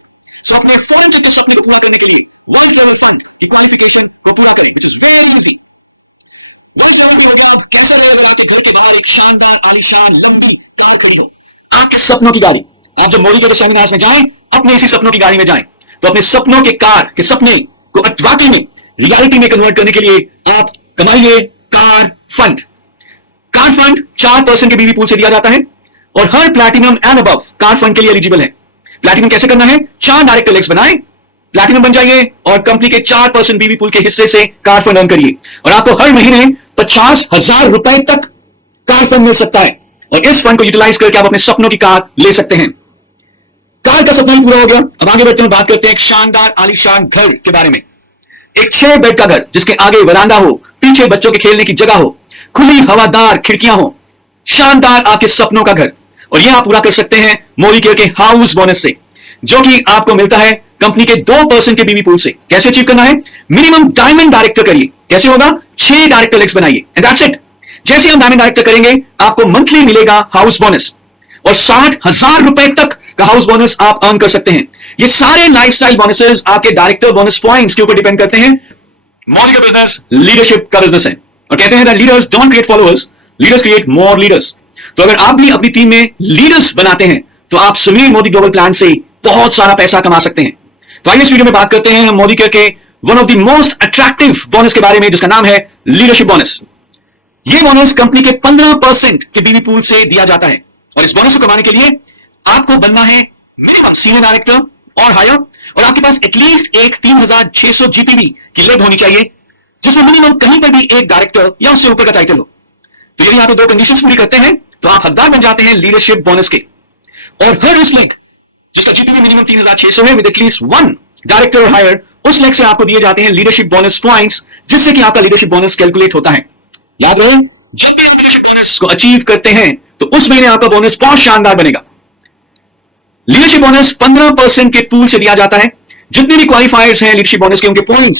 सो अपने फॉरेन ट्रिप के सपने को पूरा करने के लिए वर्ल्ड ट्रैवल फंड की क्वालिफिकेशन को पूरा करें, which is very easy. World travel fund आप कैसे रहेगा? आपके घर के बाहर एक शानदार आलीशान लंबी कार खड़ी हो, आपके सपनों की गाड़ी। आप जब मोदी के सेमिनार्स में जाएं, अपने इसी सपनों की गाड़ी में जाएं, तो अपने सपनों के कार के सपने को वाकई में रियलिटी में कन्वर्ट करने के लिए आप कमाइए कार फंड। कार फंड 4% के बीवी पूल से दिया जाता है और हर platinum and above car fund के लिए एलिजिबल है। प्लैटिनम कैसे करना है? 4 डायरेक्टर लेग्स बनाएं, प्लैटिनम बन जाइए और कंपनी के 4% बीवी पूल के हिस्से से कार फंड अर्न करिए और आपको हर महीने 50,000 रुपए तक कार फंड मिल सकता है और इस फंड को यूटिलाइज करके आप अपने सपनों की कार ले सकते हैं। कार का सपना ही पूरा हो गया। अब आगे बढ़ते हैं, बात करते हैं एक शानदार आलीशान घर के बारे में। एक 6 बेड का घर जिसके आगे वरांडा हो, पीछे बच्चों के खेलने की जगह हो, खुली हवादार खिड़कियां हो, शानदार आपके सपनों का घर। और यह आप पूरा कर सकते हैं मोदी केयर के हाउस बोनस से, जो कि आपको मिलता है कंपनी के 2% के बीवी पूल से। कैसे अचीव करना है? मिनिमम डायमंड डायरेक्टर करिए। कैसे होगा? 6 डायरेक्टर लेग्स बनाइए एंड दैट्स इट। जैसे हम डायमंड डायरेक्टर करेंगे, आपको मंथली मिलेगा हाउस बोनस और 60,000 रुपए तक का हाउस बोनस आप अर्न कर सकते हैं। ये सारे लाइफस्टाइल बोनसेस आपके डायरेक्टर बोनस पॉइंट्स के ऊपर डिपेंड करते हैं। मोदी का बिजनेस लीडरशिप का बिजनेस है और कहते हैं that leaders don't create followers, leaders create more leaders. तो अगर आप भी अपनी टीम में लीडर्स बनाते हैं, तो आप समीर मोदी ग्लोबल प्लान से बहुत सारा पैसा कमा सकते हैं। तो आइए इस वीडियो में बात करते हैं हम मोदी केयर के one of the most attractive bonus के बारे में, जिसका नाम है लीडरशिप बोनस। यह बोनस कंपनी के 15% के बीवी पूल से दिया जाता है और इस बोनस को कमाने के लिए आपको बनना है मिनिमम सीनियर डायरेक्टर और हायर, और आपके पास एटलीस्ट एक 3600 जीपीवी की लेग होनी चाहिए, जिसमें मिनिमम कहीं पर भी एक डायरेक्टर या उससे ऊपर का टाइटल हो। तो यदि आप 2 कंडीशंस पूरी करते हैं तो आप हकदार बन जाते हैं लीडरशिप बोनस के। और हर उस लेग जिसका जीपीवी मिनिमम 3600 है विद एटलीस्ट 1 डायरेक्टर और हायर, उस लेग से आपको दिए जाते हैं लीडरशिप बोनस पॉइंट्स, जिससे कि आपका लीडरशिप बोनस कैलकुलेट होता है। याद रहे, जब भी आप लीडरशिप बोनस को अचीव करते हैं तो उस महीने आपका बोनस बहुत शानदार बनेगा। लीडरशिप बोनस 15% के पूल से दिया जाता है। जितने भी क्वालिफायर्स हैं लीडरशिप बोनस के, उनके पॉइंट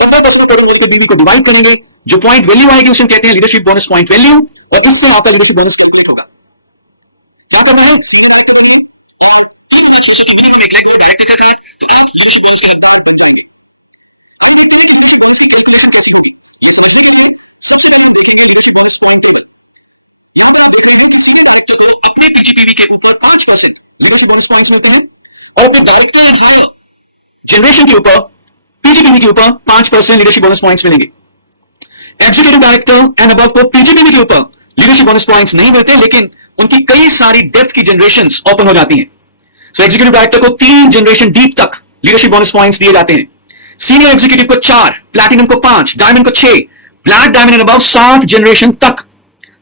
15% बीवी को डिवाइड करेंगे। जो पॉइंट वैल्यू आएगी उसे कहते हैं लीडरशिप बोनस पॉइंट वैल्यू, और इसको आपका लीडरशिप बोनस क्या करना है, अपने पीजीपीवी के ऊपर 5% लीडरशिप बोनस पॉइंट्स मिलता है, और फिर डायरेक्टर जनरेशन के ऊपर पीजीपीवी के ऊपर 5% लीडरशिप बोनस पॉइंट्स मिलेंगे। एग्जीक्यूटिव डायरेक्टर एंड अबव को पीजीपीवी के ऊपर लीडरशिप बोनस पॉइंट्स नहीं मिलते, लेकिन उनकी कई सारी डेप्थ की जनरेशंस ओपन हो जाती हैं। सो एग्जीक्यूटिव डायरेक्टर को 3 जनरेशन डीप तक लीडरशिप बोनस पॉइंट्स दिए जाते हैं। सीनियर एग्जीक्यूटिव को 4, प्लैटिनम को 5, डायमंड को 6, black diamond and above 7 generation तक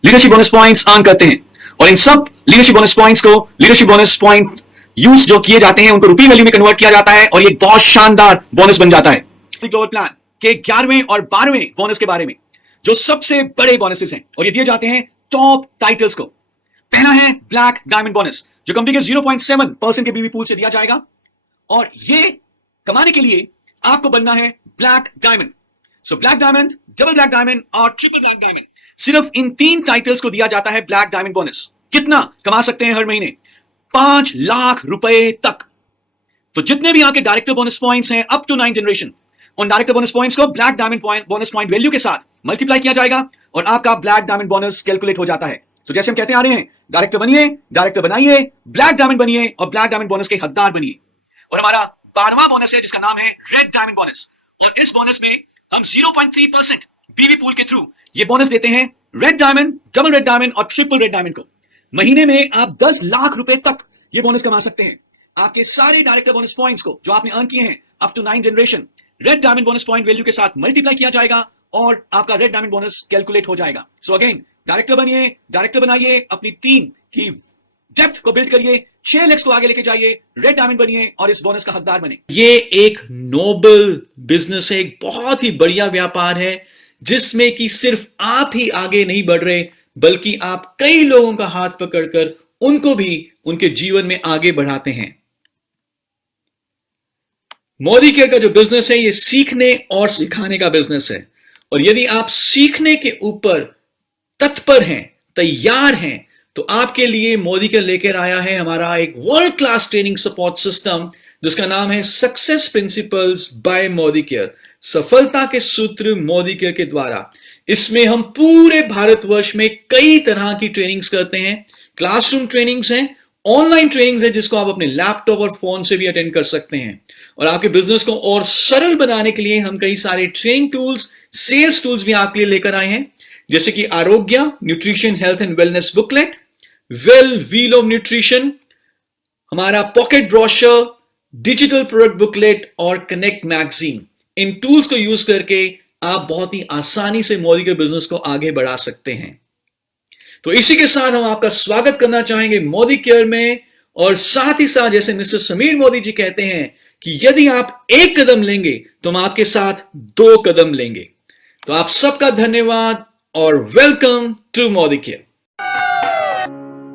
लीडरशिप बोनस पॉइंट्स अर्न करते हैं। और इन सब लीडरशिप बोनस पॉइंट्स को लीडरशिप बोनस पॉइंट यूज जो किए जाते हैं उनको रुपी वैल्यू में कन्वर्ट किया जाता है, और ये बहुत शानदार बोनस बन जाता है। ग्लोबल प्लान के 11वें और 12वें बोनस के बारे में, जो सबसे बड़े बोनसेस हैं, और ये दिए जाते हैं टॉप टाइटल्स को। पहला है ब्लैक डायमंड बोनस, जो कंपनी के 0.7% के बीवी पूल से दिया जाएगा, और ये कमाने के लिए आपको बनना है black diamond. So black diamond, double black diamond और ट्रिपल ब्लैक डायमंड, सिर्फ इन 3 टाइटल्स को दिया जाता है ब्लैक डायमंड बोनस। कितना कमा सकते हैं हर महीने? 5 लाख रुपए तक। तो जितने भी आपके डायरेक्टर बोनस पॉइंट्स हैं अप टू 9 जनरेशन, उन डायरेक्टर बोनस पॉइंट्स को black diamond bonus point value के साथ मल्टीप्लाई किया जाएगा, और आपका ब्लैक डायमंड बोनस कैलकुलेट हो जाता है। तो जैसे हम कहते आ रहे हैं, डायरेक्टर बनिए, डायरेक्टर बनाइए, ब्लैक डायमंड बनिए, और ब्लैक डायमंड बोनस के हकदार बनिए। और हमारा 12वां बोनस है जिसका नाम है रेड डायमंड बोनस, और इस बोनस में हम 0.3% बीवी पूल के थ्रू ये बोनस देते हैं red diamond, double red diamond और ट्रिपल रेड डायमंड को। महीने में आप 10 लाख रुपए तक ये बोनस कमा सकते हैं। आपके सारे डायरेक्टर बोनस पॉइंट्स को जो आपने अर्न किए हैं up to 9 generation, red diamond bonus point value के साथ मल्टीप्लाई किया जाएगा, और आपका रेड डायमंड बोनस कैलकुलेट हो जाएगा। सो अगेन, डायरेक्टर बनिए, डायरेक्टर बनाइए, अपनी टीम की डेप्थ को बिल्ड करिए, 6 लेग्स को आगे लेके जाइए, रेड डायमंड बनिए, और इस बोनस का हकदार बने। ये एक नोबल बिजनेस है, एक बहुत ही बढ़िया व्यापार है, जिसमें कि सिर्फ आप ही आगे नहीं बढ़ रहे, बल्कि आप कई लोगों का हाथ पकड़कर उनको भी उनके जीवन में आगे बढ़ाते हैं। मोदी केयर का जो बिजनेस है, ये सीखने और सिखाने का बिजनेस है, और यदि आप सीखने के ऊपर तत्पर हैं, तैयार हैं, तो आपके लिए मोदी केयर लेकर आया है हमारा एक world class training support system, जिसका नाम है success principles by Modi care, सफलता के सूत्र मोदी केयर के द्वारा। इसमें हम पूरे भारतवर्ष में कई तरह की ट्रेनिंग्स करते हैं। क्लासरूम ट्रेनिंग्स हैं, ऑनलाइन ट्रेनिंग्स है जिसको आप अपने लैपटॉप और फोन से भी अटेंड कर सकते हैं, और आपके बिजनेस को और सरल बनाने के लिए हम कई सारे ट्रेनिंग टूल्स, सेल्स टूल्स भी आपके लिए लेकर आए हैं, जैसे कि Arogya, nutrition, health and wellness booklet, well wheel of nutrition, हमारा pocket brochure, digital product booklet और कनेक्ट मैगजीन। इन टूल्स को यूज करके आप बहुत ही आसानी से मोदी के बिजनेस को आगे बढ़ा सकते हैं। तो इसी के साथ हम आपका स्वागत करना चाहेंगे मोदी केयर में, और साथ ही साथ जैसे मिस्टर समीर मोदी जी कहते हैं कि यदि आप 1 कदम लेंगे तो हम आपके साथ 2 कदम लेंगे। तो आप सबका धन्यवाद और वेलकम टू मोदी केयर।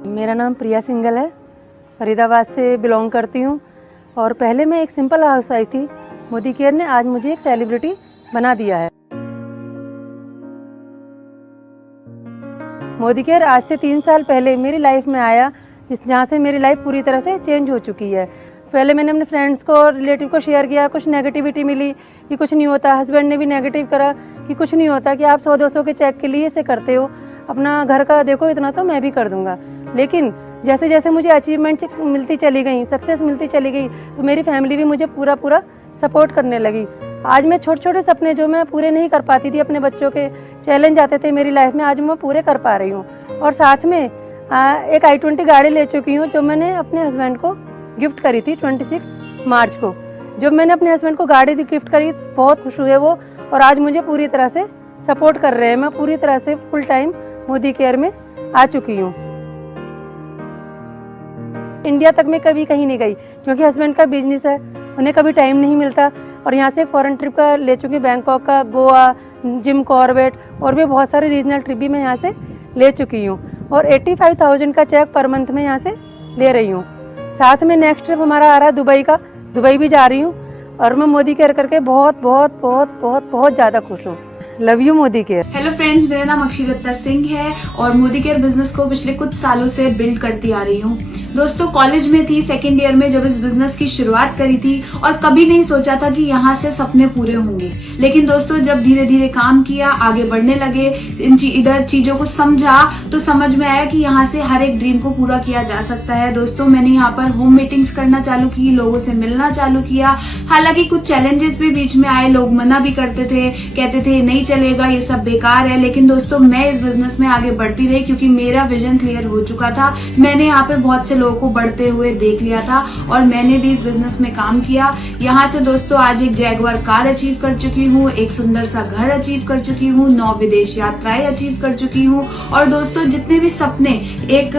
मेरा नाम प्रिया सिंगल है, फरीदाबाद से बिलोंग करती हूँ, और पहले मैं एक सिंपल हाउसवाइफ थी। मोदी केयर ने आज मुझे एक सेलिब्रिटी बना दिया है। मोदी केयर आज से 3 साल पहले मेरी लाइफ में आया, जहाँ से मेरी लाइफ पूरी तरह से चेंज हो चुकी है। पहले मैंने अपने फ्रेंड्स को और रिलेटिव को शेयर किया, कुछ नेगेटिविटी मिली कि कुछ नहीं होता। हस्बैंड ने भी नेगेटिव करा कि कुछ नहीं होता, कि आप 100-200 के चेक के लिए इसे करते हो, अपना घर का देखो, इतना तो मैं भी कर दूंगा। लेकिन जैसे जैसे मुझे अचीवमेंट मिलती चली गई, सक्सेस मिलती चली गई, तो मेरी फैमिली भी मुझे पूरा सपोर्ट करने लगी। आज मैं छोटे छोटे सपने जो मैं पूरे नहीं कर पाती थी, अपने बच्चों के चैलेंज आते थे मेरी लाइफ में, आज मैं पूरे कर पा रही हूँ। और साथ में एक i20 गाड़ी ले चुकी हूँ, जो मैंने अपने हस्बैंड को गिफ्ट करी थी 26 मार्च को। जब मैंने अपने हस्बैंड को गाड़ी गिफ्ट करी बहुत खुश हुए वो, और आज मुझे पूरी तरह से सपोर्ट कर रहे हैं। मैं पूरी तरह से फुल टाइम मोदी केयर में आ चुकी हूँ। इंडिया तक मैं कभी कहीं नहीं गई क्योंकि हस्बैंड का बिजनेस है, उन्हें कभी टाइम नहीं मिलता। और यहाँ से फॉरेन ट्रिप का ले चुकी, बैंकॉक का, गोवा, जिम कॉर्बेट और भी बहुत सारे रीजनल ट्रिप भी मैं यहाँ से ले चुकी हूँ। और 85,000 का चेक पर मंथ में यहाँ से ले रही हूँ। साथ में नेक्स्ट ट्रिप हमारा आ रहा है दुबई का, दुबई भी जा रही हूँ। और मैं मोदी केयर करके बहुत बहुत बहुत बहुत बहुत ज़्यादा खुश हूँ। Love you Modi care. Hello friends, मेरा नाम अक्षिता सिंह है और मोदी केयर बिजनेस को पिछले कुछ सालों से बिल्ड करती आ रही हूँ। दोस्तों, कॉलेज में थी, सेकेंड ईयर में जब इस बिजनेस की शुरुआत करी थी और कभी नहीं सोचा था कि यहाँ से सपने पूरे होंगे। लेकिन दोस्तों, जब धीरे धीरे काम किया, आगे बढ़ने लगे, इधर चीजों को समझा तो समझ में आया कि यहाँ से हर एक ड्रीम को पूरा किया जा सकता है। दोस्तों, मैंने यहाँ पर होम मीटिंग्स करना चालू की, लोगों से मिलना चालू किया। हालांकि कुछ चैलेंजेस भी बीच में आए, लोग मना भी करते थे, कहते थे नहीं चलेगा, ये सब बेकार है। लेकिन दोस्तों, मैं इस बिजनेस में आगे बढ़ती रही क्योंकि मेरा विजन क्लियर हो चुका था। मैंने यहाँ पे बहुत से लोगों को बढ़ते हुए देख लिया था और मैंने भी इस बिजनेस में काम किया। यहाँ से दोस्तों आज एक जैगवार कार अचीव कर चुकी हूँ, एक सुंदर सा घर अचीव कर चुकी हूँ, 9 विदेश यात्राएं अचीव कर चुकी हूँ। और दोस्तों, जितने भी सपने एक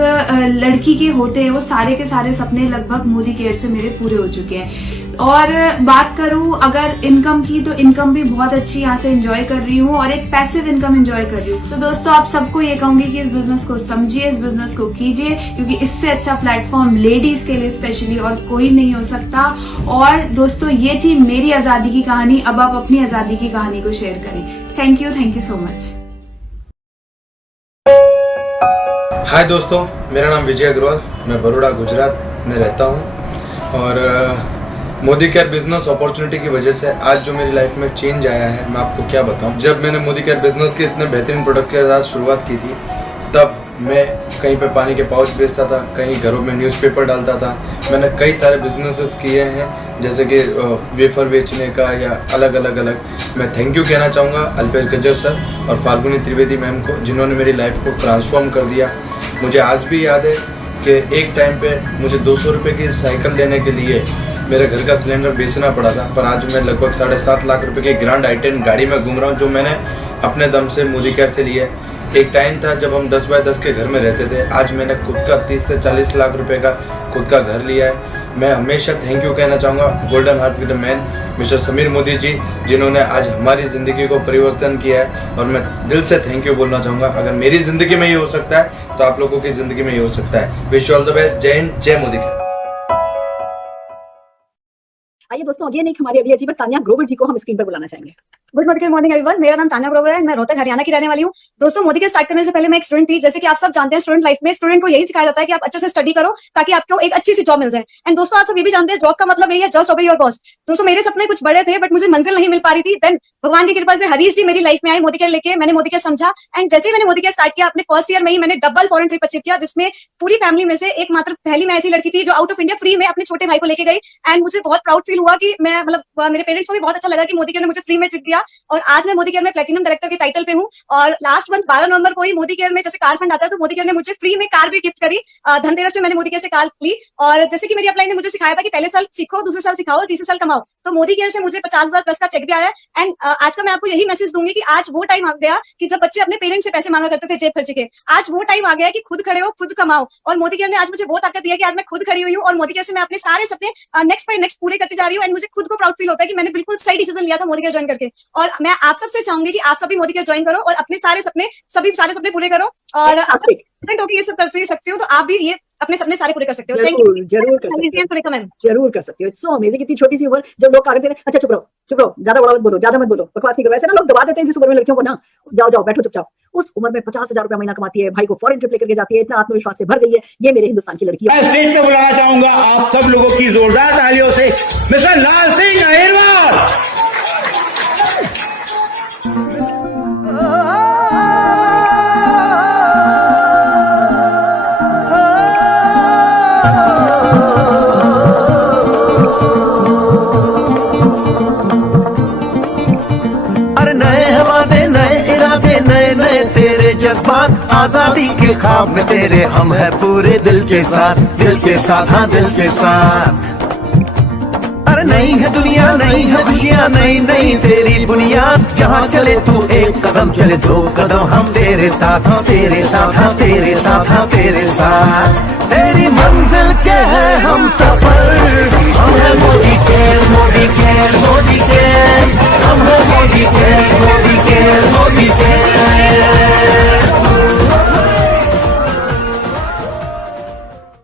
लड़की के होते हैं वो सारे के सारे सपने लगभग मोदी केयर से मेरे पूरे हो चुके हैं। और बात करूं अगर इनकम की, तो इनकम भी बहुत अच्छी यहाँ से एंजॉय कर रही हूँ और एक पैसिव इनकम एंजॉय कर रही हूँ। तो दोस्तों, आप सबको ये कहूंगी कि इस बिजनेस को समझिए, इस बिजनेस को कीजिए, क्योंकि इससे अच्छा प्लेटफॉर्म लेडीज के लिए स्पेशली और कोई नहीं हो सकता। और दोस्तों, ये थी मेरी आजादी की कहानी। अब आप अपनी आजादी की कहानी को शेयर करें। Thank you so much. Hi दोस्तों, मेरा नाम विजय अग्रवाल, मैं बड़ौदा गुजरात में रहता हूँ। और मोदी केयर बिजनेस अपॉर्चुनिटी की वजह से आज जो मेरी लाइफ में चेंज आया है, मैं आपको क्या बताऊं। जब मैंने मोदी केयर बिजनेस के इतने बेहतरीन प्रोडक्ट के साथ शुरुआत की थी, तब मैं कहीं पे पानी के पाउच बेचता था, कहीं घरों में न्यूज़पेपर डालता था। मैंने कई सारे बिजनेसेस किए हैं, जैसे कि वेफर बेचने का या अलग अलग। मैं थैंक यू कहना चाहूँगा अल्पेश गज्जर सर और फाल्गुनी त्रिवेदी मैम को, जिन्होंने मेरी लाइफ को ट्रांसफॉर्म कर दिया। मुझे आज भी याद है कि एक टाइम पे मुझे 200 रुपये की साइकिल लेने के लिए मेरे घर का सिलेंडर बेचना पड़ा था, पर आज मैं लगभग 7.5 लाख रुपए की ग्रैंड i10 गाड़ी में घूम रहा हूँ, जो मैंने अपने दम से मोदी केयर से लिया है। एक टाइम था जब हम 10 बाय 10 के घर में रहते थे, आज मैंने खुद का 30 से 40 लाख रुपए का खुद का घर लिया है। मैं हमेशा थैंक यू कहना चाहूँगा गोल्डन हार्ट के मैन मिस्टर समीर मोदी जी, जिन्होंने आज हमारी ज़िंदगी को परिवर्तन किया है। और मैं दिल से थैंक यू बोलना चाहूँगा। अगर मेरी ज़िंदगी में ये हो सकता है तो आप लोगों की ज़िंदगी में ये हो सकता है। Wish you all the best. जय हिंद, जय मोदी। आइए दोस्तों, अगेन एक हमारी अगली अचीवर तान्या ग्रोवर जी को हम स्क्रीन पर बुलाना चाहेंगे। गुड मॉर्निंग एवरीवन, मेरा नाम तान्या ग्रोवर है, मैं रोहतक हरियाणा की रहने वाली हूँ। दोस्तों, मोदी के स्टार्ट करने से पहले मैं एक स्टूडेंट थी। जैसे कि आप सब जानते हैं, स्टूडेंट लाइफ में स्टूडेंट को यही सिखाया जाता है कि आप अच्छे से स्टडी करो ताकि आपको एक अच्छी सी जॉब मिल जाए। एंड दोस्तों, आप सब ये भी जानते हैं जॉब का मतलब यही है, जस्ट ओबे योर बॉस। दोस्तों, मेरे सपने कुछ बड़े थे बट मुझे मंजिल नहीं मिल पा रही थी। देन भगवान की कृपा से हरीश जी मेरी लाइफ में आए मोदी केयर लेके। मैंने मोदी केयर समझा एंड जैसे ही मैंने मोदी केयर स्टार्ट किया, अपने फर्स्ट ईयर में ही मैंने डबल फॉरेन ट्रिप अचीव किया, जिसमें पूरी फैमिली में से एकमात्र पहली मैं ऐसी लड़की थी जो आउट ऑफ इंडिया फ्री में अपने छोटे भाई को लेके गई। एंड मुझे बहुत प्राउड फील हुआ कि मैं मेरे पेरेंट्स को भी बहुत अच्छा लगा कि मोदी केयर ने मुझे फ्री में ट्रिप दिया। और आज मैं मोदी केयर में प्लेटिनम डायरेक्टर के टाइटल पे हूँ। और लास्ट मंथ 12 नवंबर को ही मोदी केयर में जैसे कार फंड आता है, तो मोदी केयर ने मुझे फ्री में कार भी गिफ्ट करी। धनतेरस में मैंने मोदी केयर से कार ली। और जैसे कि मेरी अपलाइन ने मुझे सिखाया था कि पहले साल सीखो, दूसरे साल सिखाओ और तीसरे साल कमाओ, तो मोदी केयर से मुझे 50,000 प्लस का चेक भी आया। एंड आज का मैं आपको यही मैसेज दूंगी कि आज वो टाइम आ गया कि जब बच्चे अपने पेरेंट्स से पैसे मांगा करते थे जेब खर्च के, आज वो टाइम आ गया कि खुद खड़े हो, खुद कमाओ। और मोदी केयर ने आज मुझे वो ताकत दिया कि आज मैं खुद खड़ी हुई हूँ और मोदी केयर से मैं अपने सारे सपने नेक्स्ट बाय नेक्स्ट पूरे करती जा रही हूँ। एंड मुझे खुद को प्राउड फील होता है कि मैंने बिल्कुल सही डिसीजन लिया था मोदी केयर ज्वाइन करके। और मैं आप सबसे चाहूंगी कि आप सभी मोदी केयर ज्वाइन करो और अपने सारे सपने पूरे करो। और आप ये सब कर सकते हो, तो आप भी ये अपने सपने सारे पूरे कर सकते हो। जरूर कर सकते हो। It's so amazing. इतनी छोटी सी उम्र, जब लोग कहा करते थे अच्छा चुप रहो, ज्यादा बड़ा मत बोलो, ज्यादा मत बोलो, बकवास नहीं करो, ऐसे ना लोग दबा देते हैं जिस उम्र में लड़कियों को ना, जाओ बैठो चुपचाप। उस उम्र में 50,000 रुपया महीना कमाती है, भाई को फॉरेन ट्रिप लेकर के जाती है, इतना आत्मविश्वास से भर गई है। ये मेरे हिंदुस्तान की लड़की है। मैं स्टेज पे बुलाना चाहूंगा आप सब लोगों की जोरदार तालियों से मिस्टर लाल सिंह अहिरवार। जज्बात आजादी के ख्वाब में तेरे हम है पूरे दिल के साथ, हाँ दिल के साथ। नई है दुनिया, नई है खुशियाँ, नई नई तेरी बुनियाद। जहाँ चले तू एक कदम, चले 2 कदम, हम तेरे साथ, हम तेरे साथ, हम तेरे साथ, हम तेरे साथ। तेरी मंजिल के